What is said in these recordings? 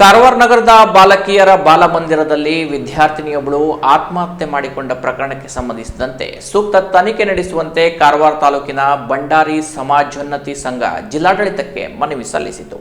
ಕಾರವಾರ ನಗರದ ಬಾಲಕಿಯರ ಬಾಲಮಂದಿರದಲ್ಲಿ ವಿದ್ಯಾರ್ಥಿನಿಯೊಬ್ಬಳು ಆತ್ಮಹತ್ಯೆ ಮಾಡಿಕೊಂಡ ಪ್ರಕರಣಕ್ಕೆ ಸಂಬಂಧಿಸಿದಂತೆ ಸೂಕ್ತ ತನಿಖೆ ನಡೆಸುವಂತೆ ಕಾರವಾರ ತಾಲೂಕಿನ ಬಂಡಾರಿ ಸಮಾಜೋನ್ನತಿ ಸಂಘ ಜಿಲ್ಲಾಡಳಿತಕ್ಕೆ ಮನವಿ ಸಲ್ಲಿಸಿತು.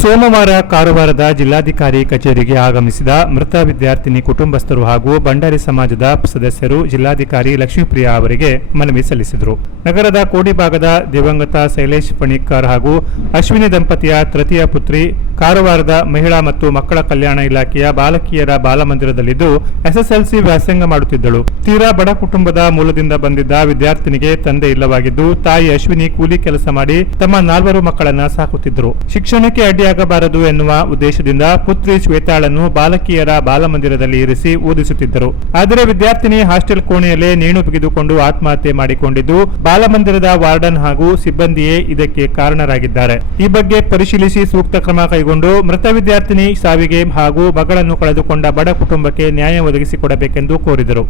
ಸೋಮವಾರ ಕಾರವಾರದ ಜಿಲ್ಲಾಧಿಕಾರಿ ಕಚೇರಿಗೆ ಆಗಮಿಸಿದ ಮೃತ ವಿದ್ಯಾರ್ಥಿನಿ ಕುಟುಂಬಸ್ಥರು ಹಾಗೂ ಬಂಡಾರಿ ಸಮಾಜದ ಸದಸ್ಯರು ಜಿಲ್ಲಾಧಿಕಾರಿ ಲಕ್ಷ್ಮೀಪ್ರಿಯಾ ಅವರಿಗೆ ಮನವಿ ಸಲ್ಲಿಸಿದರು. ನಗರದ ಕೋಡಿ ಭಾಗದ ದಿವಂಗತ ಶೈಲೇಶ್ ಫಣಿಕ್ಕರ್ ಹಾಗೂ ಅಶ್ವಿನಿ ದಂಪತಿಯ ತೃತೀಯ ಪುತ್ರಿ ಕಾರವಾರದ ಮಹಿಳಾ ಮತ್ತು ಮಕ್ಕಳ ಕಲ್ಯಾಣ ಇಲಾಖೆಯ ಬಾಲಕಿಯರ ಬಾಲಮಂದಿರದಲ್ಲಿದ್ದು ಎಸ್ಎಸ್ಎಲ್ಸಿ ವ್ಯಾಸಂಗ ಮಾಡುತ್ತಿದ್ದಳು. ತೀರಾ ಬಡ ಕುಟುಂಬದ ಮೂಲದಿಂದ ಬಂದಿದ್ದ ವಿದ್ಯಾರ್ಥಿನಿಗೆ ತಂದೆ ಇಲ್ಲವಾಗಿದ್ದು ತಾಯಿ ಅಶ್ವಿನಿ ಕೂಲಿ ಕೆಲಸ ಮಾಡಿ ತಮ್ಮ 4 ಮಕ್ಕಳನ್ನ ಸಾಕುತ್ತಿದ್ದರು. ಶಿಕ್ಷಣಕ್ಕೆ ಅಡ್ಡಿಯಾಗಬಾರದು ಎನ್ನುವ ಉದ್ದೇಶದಿಂದ ಪುತ್ರಿ ಶ್ವೇತಾಳನ್ನು ಬಾಲಕಿಯರ ಬಾಲಮಂದಿರದಲ್ಲಿ ಇರಿಸಿ ಓದಿಸುತ್ತಿದ್ದರು. ಆದರೆ ವಿದ್ಯಾರ್ಥಿನಿ ಹಾಸ್ಟೆಲ್ ಕೋಣೆಯಲ್ಲೇ ನೇಣು ಬಿಗಿದುಕೊಂಡು ಆತ್ಮಹತ್ಯೆ ಮಾಡಿಕೊಂಡಿದ್ದು ಬಾಲಮಂದಿರದ ವಾರ್ಡನ್ ಹಾಗೂ ಸಿಬ್ಬಂದಿಯೇ ಇದಕ್ಕೆ ಕಾರಣರಾಗಿದ್ದಾರೆ. ಈ ಬಗ್ಗೆ ಪರಿಶೀಲಿಸಿ ಸೂಕ್ತ ಕ್ರಮ ಕೈಗೊಂಡು ಮೃತ ವಿದ್ಯಾರ್ಥಿನಿ ಸಾವಿಗೆ ಹಾಗೂ ಮಗಳನ್ನು ಕಳೆದುಕೊಂಡ ಬಡ ಕುಟುಂಬಕ್ಕೆ ನ್ಯಾಯ ಒದಗಿಸಿಕೊಡಬೇಕೆಂದು ಕೋರಿದರು.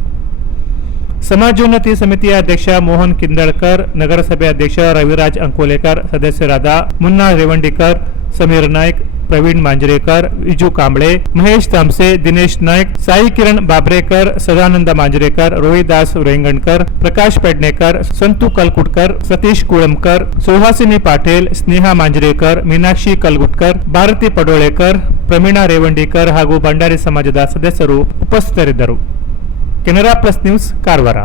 ಸಮಾಜೋನ್ನತಿ ಸಮಿತಿಯ ಅಧ್ಯಕ್ಷ ಮೋಹನ್ ಕಿಂದಳ್ಕರ್, ನಗರಸಭೆ ಅಧ್ಯಕ್ಷ ರವಿರಾಜ್ ಅಂಕೋಲೇಕರ್, ಸದಸ್ಯರಾದ ಮುನ್ನಾ ರೇವಂಡಿಕರ್, ಸಮೀರ್ ನಾಯ್ಕ್, ಪ್ರವೀಣ್ ಮಾಂಜರೇಕರ್, ವಿಜು ಕಾಂಬ್ಳೆ, ಮಹೇಶ್ ತಾಂಸೆ, ದಿನೇಶ್ ನಾಯ್ಕ್, ಸಾಯಿ ಕಿರಣ್ ಬಾಬ್ರೇಕರ್, ಸದಾನಂದ ಮಾಂಜರೇಕರ್, ರೋಹಿದಾಸ್ ರೇಂಗಣ್ಕರ್, ಪ್ರಕಾಶ್ ಪೆಡ್ನೇಕರ್, ಸಂತು ಕಲ್ಕುಟ್ಕರ್, ಸತೀಶ್ ಕೂಳಂಕರ್, ಸುಹಾಸಿನಿ ಪಾಟೀಲ್, ಸ್ನೇಹಾ ಮಾಂಜರೇಕರ್, ಮೀನಾಕ್ಷಿ ಕಲ್ಗುಟ್ಕರ್, ಭಾರತಿ ಪಡೋಳೇಕರ್, ಪ್ರಮೀಣಾ ರೇವಂಡಿಕರ್ ಹಾಗೂ ಬಂಡಾರಿ ಸಮಾಜದ ಸದಸ್ಯರು ಉಪಸ್ಥಿತರಿದ್ದರು. Canara plus news Karwar.